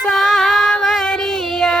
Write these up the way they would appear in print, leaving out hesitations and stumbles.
सावरिया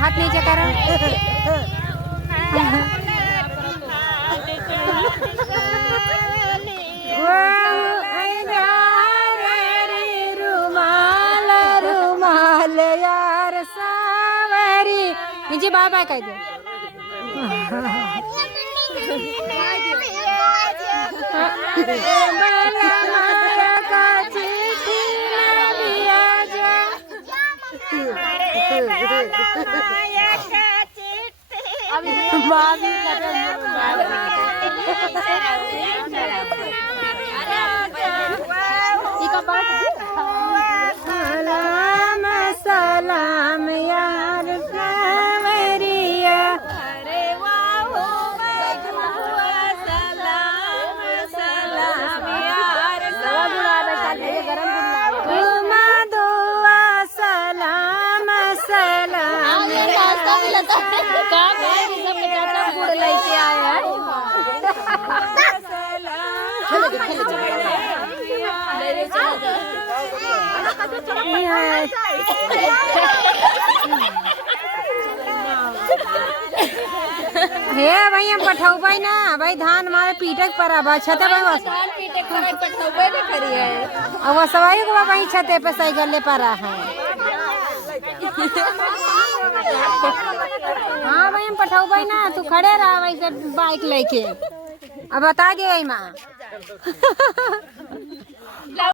हाथ नीचे करो रुमाल यार सावरी नीचे बाय बाय कह दो सलाम सलाम यार सावरिया सलाम यार घुमा दो सलाम सलाम लेके आया हे भाई हम पठाऊ भाई ना भाई धान हमारे पीटक पर अब छते भाई धान पीटक पर पठाऊ भाई ना करिए अब सवाई को भाई छते पे सही गले पर है हाँ भाई हम पठाऊ भाई ना तू खड़े रहा भाई बाइक लेके अब बता गए माँ